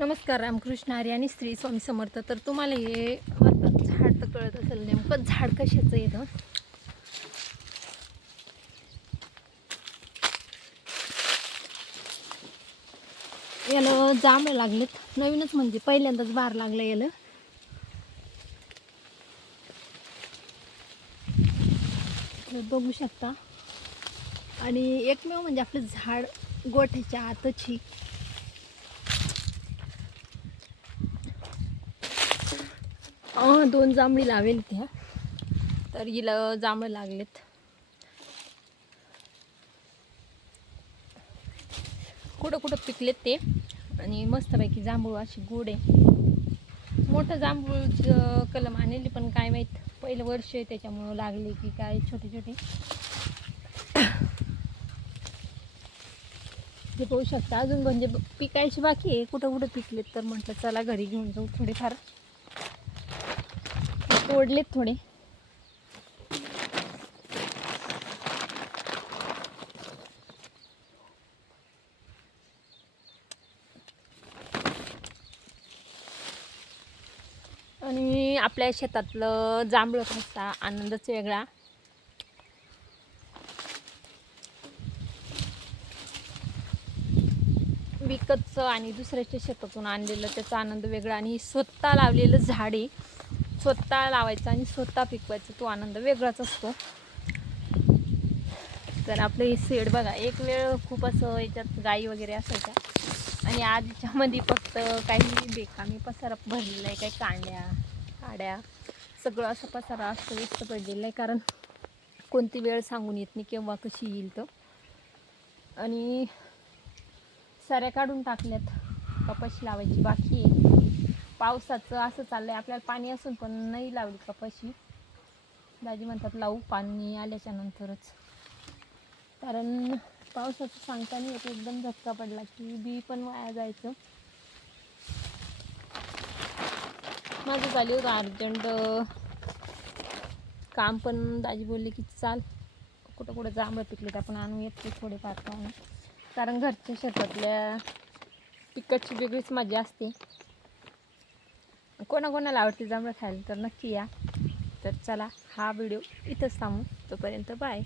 नमस्कार. रामकृष्ण हरी आणि श्री स्वामी समर्थ. तर तुम्हाला हे झाड तर कळत असेल नेमकं झाड कशाचं येतं. याला जांभळं लागलेत, नवीनच म्हणजे पहिल्यांदाच बार लागला याला. बघू शकता. आणि एकमेव म्हणजे आपलं झाड गोठ्याच्या आतची दोन जांभळी लावेल त्या, तर हिला जांभळं लागलेत. कुठं कुठं पिकलेत ते, आणि मस्तपैकी जांभूळ अशी गोड आहे. मोठं जांभूळ कलम आणली, पण काय माहीत पहिलं वर्ष आहे त्याच्यामुळं लागले की काय छोटे छोटे. हे पाहू शकता. अजून म्हणजे पिकायची बाकी आहे, कुठं कुठं पिकलेत. तर म्हटलं चला घरी घेऊन जाऊ. थोडेफार तोडलेत थोडे. आणि आपल्या शेतातलं जांभळं खायचा आनंदच वेगळा. विकतचं आणि दुसऱ्याच्या शेतातून आणलेलं त्याचा आनंद वेगळा, आणि स्वतः लावलेलं झाड आहे, स्वतः लावायचं आणि स्वतः पिकवायचा तो आनंद वेगळाच असतो. तर आपलं हे शेड बघा, एक वेळ खूप असं याच्यात गाई वगैरे असायच्या, आणि आजच्यामध्ये फक्त काही बेकामी पसारा भरलेला आहे. काही कांड्या काड्या सगळं असं पसारा असतं व्यस्त पडलेलं आहे. कारण कोणती वेळ सांगून येत नाही केव्हा कशी येईल तर. आणि साऱ्या काढून टाकल्यात. कपाशी लावायची बाकी आहे. पावसाचं असं चाललंय, आपल्याला पाणी असून पण नाही लावली कपाशी. दाजी म्हणतात लावू पाणी आल्याच्या नंतरच, कारण पावसाचं सांगता नाही येत. एकदम झटका पडला की बी पण वाया जायचं. माझं झालं होतं अर्जंट काम, पण दाजी बोलले की चाल कुठं कुठं जांभळं पिकले आपण आणू येत ते थोडेफार खाऊन. कारण घरच्या शेतातल्या पिकाची वेगळीच मजा असते. कोणाकोणाला आवडते जांभळं खायला तर नक्की या. तर चला, हा व्हिडिओ इथंच थांबू. तोपर्यंत बाय.